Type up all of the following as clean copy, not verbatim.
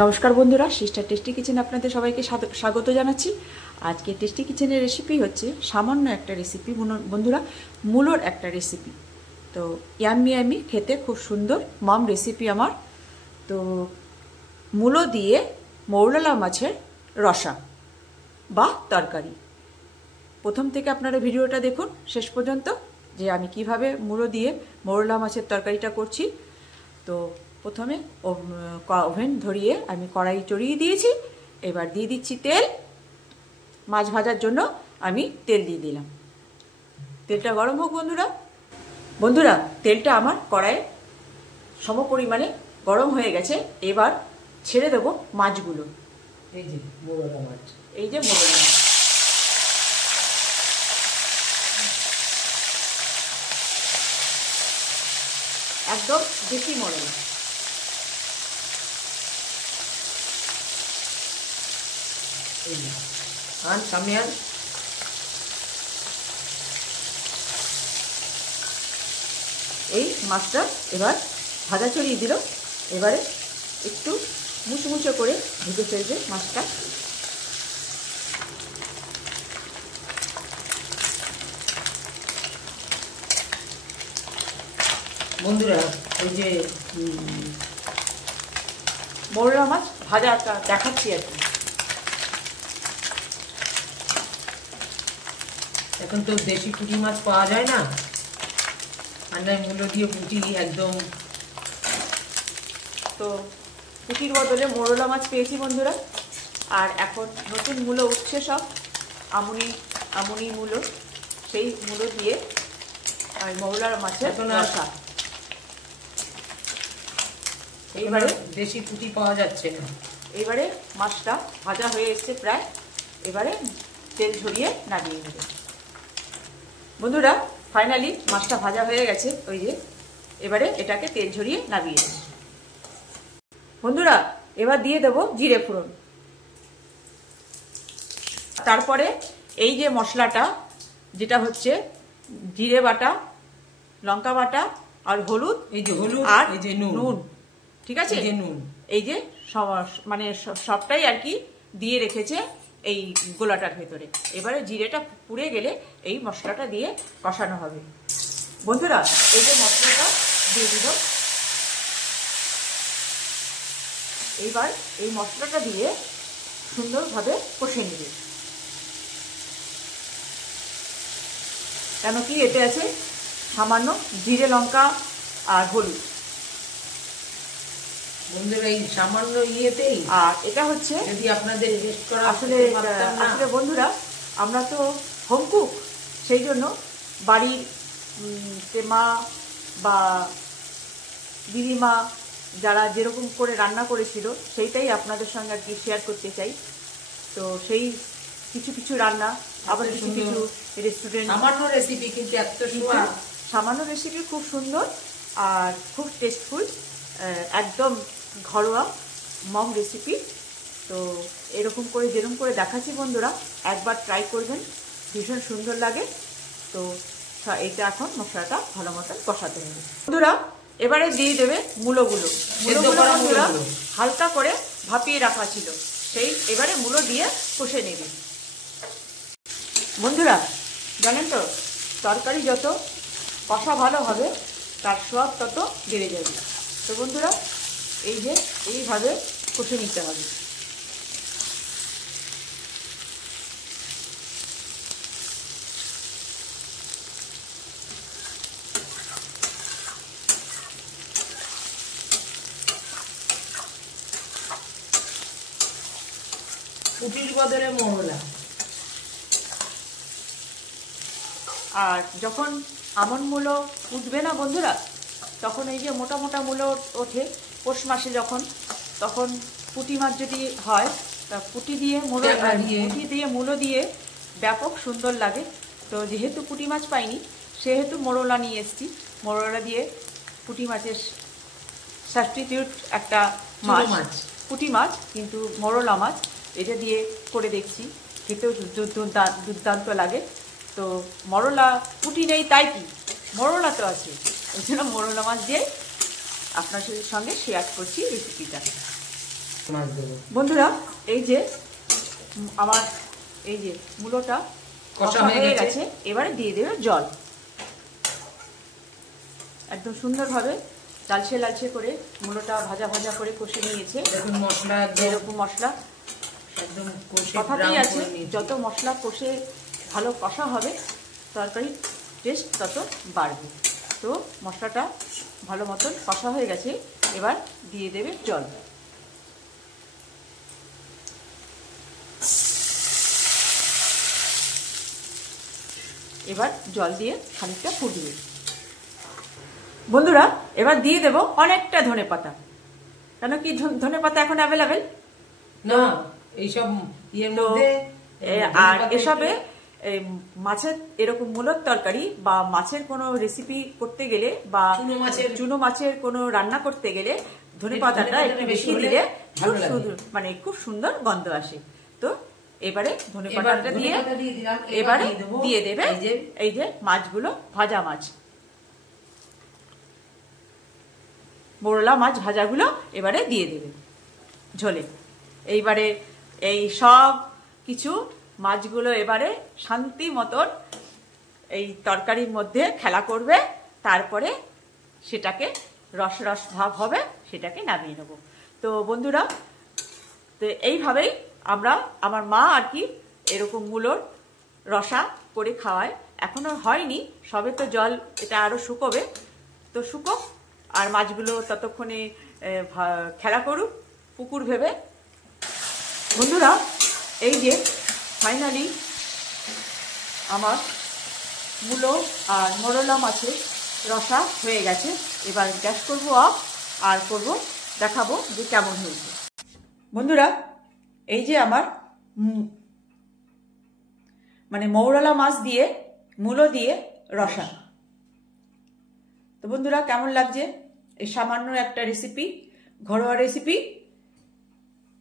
নমস্কার বন্ধুরা, sister tasty kitchen আপনাদের সবাইকে স্বাগত জানাচ্ছি। আজকে টেস্টি কিচেনের রেসিপি হচ্ছে সামান্য একটা রেসিপি বন্ধুরা, মূলোর একটা রেসিপি। তো ইয়াম্মি খেতে খুব সুন্দর মম রেসিপি আমার। তো মূলো দিয়ে মৌরলা মাছের রসা বা তরকারি। প্রথম থেকে আপনারা ভিডিওটা দেখুন শেষ পর্যন্ত, যে আমি কিভাবে মূলো দিয়ে মৌরলা মাছের তরকারিটা করছি। তো প্রথমে ওভেন ধরিয়ে আমি কড়াই চড়িয়ে দিয়েছি। এবার দিয়ে দিচ্ছি তেল। মাছ ভাজার জন্য আমি তেল দিয়ে দিলাম। তেলটা গরম হোক বন্ধুরা। তেলটা আমার কড়াইয়ে সম পরিমাণে গরম হয়ে গেছে। এবার ছেড়ে দেবো মাছগুলো। এই যে মোরলা মাছ, এই যে মোরলা মাছ, একদম দেশি মোরলা। এই যে আন সামনে আন। এই মাছটা এবার ভাজা চড়িয়ে দিল। এবারে একটু মুচমুচে করে ভেজে ফেলবে মাছটা। বন্ধুরা, এই যে মৌরলা মাছ ভাজাটা দেখাচ্ছি আর কি। এখন তো দেশি পুঁটি মাছ পাওয়া যায় না, আর নয় মূলো দিয়ে পুঁটি একদম। তো পুঁটির বদলে মৌরলা মাছ পেয়েছি বন্ধুরা। আর এখন নতুন মূলো উঠছে সব, আমুনি মূলো। সেই মূলো দিয়ে আর মৌরলা মাছের রসা। এইবারে দেশি পুঁটি পাওয়া যাচ্ছে না। এবারে মাছটা ভাজা হয়ে এসছে প্রায়। এবারে তেল ঝরিয়ে নামিয়ে নেবে বন্ধুরা। ফাইনালি মাছটা ভাজা হয়ে গেছে, ওই যে। এবারে এটাকে তেল ঝরিয়ে নামিয়ে নেবে বন্ধুরা। এবার দিয়ে দেব জিরে ফোড়ন। তারপরে এই যে মশলাটা, যেটা হচ্ছে জিরে বাটা, লঙ্কা বাটা আর হলুদ, এই যে হলুদ আর এই যে নুন। ঠিক আছে, এই যে নুন, এই যে মানে সবটাই আর কি দিয়ে রেখেছে এই গোলাটার ভেতরে। এবারে জিরেটা পুড়ে গেলে এই মশলাটা দিয়ে কষানো হবে বন্ধুরা। এই যে মশলাটা দিয়ে দিল। এইবার এই মশলাটা দিয়ে সুন্দরভাবে কষে নেবে। কেন কি এতে আছে সামান্য জিরে, লঙ্কা আর হলুদ বন্ধুরা। এই সামান্য ইয়েতেই, আর এটা হচ্ছে যদি আপনাদের টেস্ট করা আসলে বন্ধুরা, আমরা তো হোম কুক, সেই জন্য বাড়ির মা বা দিদিমা যারা যেরকম করে রান্না করেছিল সেইটাই আপনাদের সঙ্গে আর কি শেয়ার করতে চাই। তো সেই কিছু রান্না, আবার কিছু রেস্টুরেন্ট সামান্য রেসিপি, কিন্তু এত সুন্দর। সামান্য রেসিপি খুব সুন্দর আর খুব টেস্টফুল, একদম ঘরোয়া মম রেসিপি। তো এরকম করে যেরকম করে দেখাচ্ছি বন্ধুরা, একবার ট্রাই করবেন, ভীষণ সুন্দর লাগে। তো এইটা এখন মশলাটা ভালো মতন কষাতে হবে বন্ধুরা। এবারে দিয়ে দেবে মূলোগুলো বন্ধুরা, হালকা করে ভাপিয়ে রাখা ছিল সেই। এবারে মূলো দিয়ে কষে নেবে বন্ধুরা। জানেন তো, তরকারি যত কষা ভালো হবে তার স্বাদ তত বেড়ে যাবে। তো বন্ধুরা, এই যে এইভাবে কষে নিতে হবে। পুঁটির বদলে মোরলা। আর যখন আমন মূলো উঠবে না বন্ধুরা, তখন এই যে মোটা মোটা মূলো ওঠে পৌষ মাসে যখন, তখন পুঁটি মাছ যদি হয়, তা পুঁটি দিয়ে মূলো দিয়ে ব্যাপক সুন্দর লাগে। তো যেহেতু পুঁটি মাছ পাইনি, সেহেতু মোরলা নিয়ে এসেছি। মোরলা দিয়ে পুঁটি মাছের সাবস্টিটিউট একটা মাছ, পুঁটি মাছ কিন্তু মোরলা মাছ, এটা দিয়ে করে দেখছি, খেতেও দুর্দান্ত লাগে। তো মরলা পুঁটি নেই তাই কি, মরলা তো আছে, ওই জন্য মরলা মাছ দিয়ে আপনাদের সঙ্গে শেয়ার করছি রেসিপিটা। মাছ দেবো বন্ধুরা এই যে আমার এই যে মূলোটা কষা কষা হয়ে হয়ে গেছে, এবারে দিয়ে দেবে জল। একদম সুন্দরভাবে লালচে লালচে করে মূলোটা ভাজা ভাজা করে কষে নিয়েছে। দেখুন মশলা একদম এরকম মশলা একদম কষে কথাতেই ব্রাউন আছে, করে নিয়েছি। যত মশলা কষে ভালো কষা হবে তরকারির টেস্ট তত বাড়বে। তো মশলাটা ভালো মতন কষা হয়ে গেছে, এবার দিয়ে দেবে জল। এবার জল দিয়ে খানিকটা ফুটবে। বন্ধুরা এবার দিয়ে দেব অনেকটা ধনেপাতা, কেন কি ধনেপাতা এখন অ্যাভেলেবেল না এইসব ইয়ের তো। মধ্যে আর এসবে মাছের এরকম মূলোর তরকারি বা মাছের কোনো রেসিপি করতে গেলে বা চুনো মাছের কোনো রান্না করতে গেলে ধনেপাতাটা একটু বেশি দিলে মানে খুব সুন্দর গন্ধ আসে। তো এবারে ধনেপাতাটা দিয়ে এবারে দিয়ে দেবে এই যে মাছগুলো, ভাজা মাছ, মোরলা মাছ ভাজাগুলো এবারে দিয়ে দেবে ঝোলে। এইবারে এই সব কিছু মাছগুলো এবারে শান্তি মতন এই তরকারির মধ্যে খেলা করবে, তারপরে সেটাকে রস রস ভাব হবে, সেটাকে নামিয়ে নেব। তো বন্ধুরা তো এইভাবেই আমার মা আর কি এরকম মূলোর রসা করে খাওয়ায়। এখনো হয়নি, সবে তো জল, এটা আরো শুকোবে, তো শুকোক আর মাছগুলো ততক্ষণে খেলা করুক পুকুর ভেবে। বন্ধুরা এই যে ফাইনালি আমার মূলো আর মোরলা মাছের রসা হয়ে গেছে। এবার গ্যাস করবো অফ আর দেখাবো যে কেমন হয়েছে। বন্ধুরা এই যে আমার মানে মৌরলা মাছ দিয়ে মূলো দিয়ে রসা। তো বন্ধুরা কেমন লাগছে? এই সামান্য একটা রেসিপি, ঘরোয়া রেসিপি,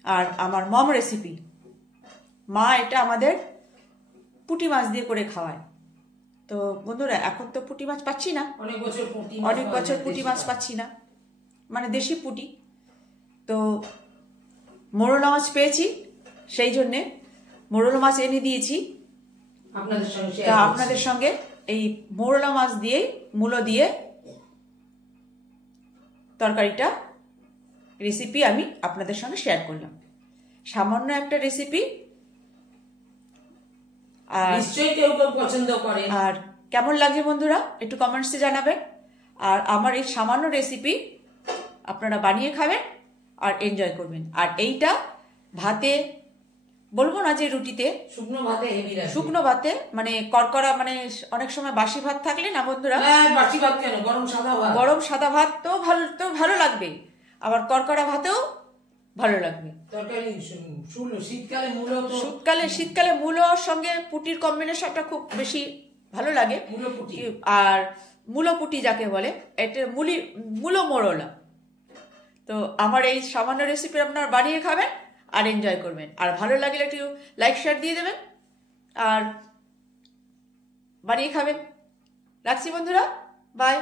আর আমার মম রেসিপি। মা এটা আমাদের পুঁটি মাছ দিয়ে করে খাওয়ায়। তো বন্ধুরা এখন তো পুঁটি মাছ পাচ্ছি না, অনেক বছর পুঁটি মাছ পাচ্ছি না, মানে দেশি পুঁটি। তো মোরলা মাছ পেয়েছি, সেই জন্যে মোরলা মাছ এনে দিয়েছি আপনাদের সঙ্গে। এই মোরলা মাছ দিয়ে মূলো দিয়ে তরকারিটা রেসিপি আমি আপনাদের সঙ্গে শেয়ার করলাম। সামান্য একটা রেসিপি, আর নিশ্চয়ই কেউ কেউ পছন্দ করে। আর কেমন লাগছে বন্ধুরা একটু কমেন্টসে জানাবেন। আর আমার এই সামান্য রেসিপি আপনারা বানিয়ে খাবেন আর এনজয় করবেন। আর এইটা ভাতে, বলবো না যে রুটিতে, শুকনো ভাতে মানে কড়কড়া, মানে অনেক সময় বাসি ভাত থাকলে না বন্ধুরা, বাসি ভাত কেন, গরম সাদা ভাত তো ভালো লাগবে, আবার কড়কড়া ভাতেও ভালো লাগবে। শীতকালে মূলোর সঙ্গে পুটির কম্বিনেশনটা খুব বেশি ভালো লাগে। আর মূলো পুটি যাকে বলে, এটা মূলো মোরলা। তো আমার এই সামান্য রেসিপি আপনারা বানিয়ে খাবেন আর এনজয় করবেন। আর ভালো লাগলে একটু লাইক শেয়ার দিয়ে দেবেন আর বানিয়ে খাবেন। রাখছি বন্ধুরা, বাই।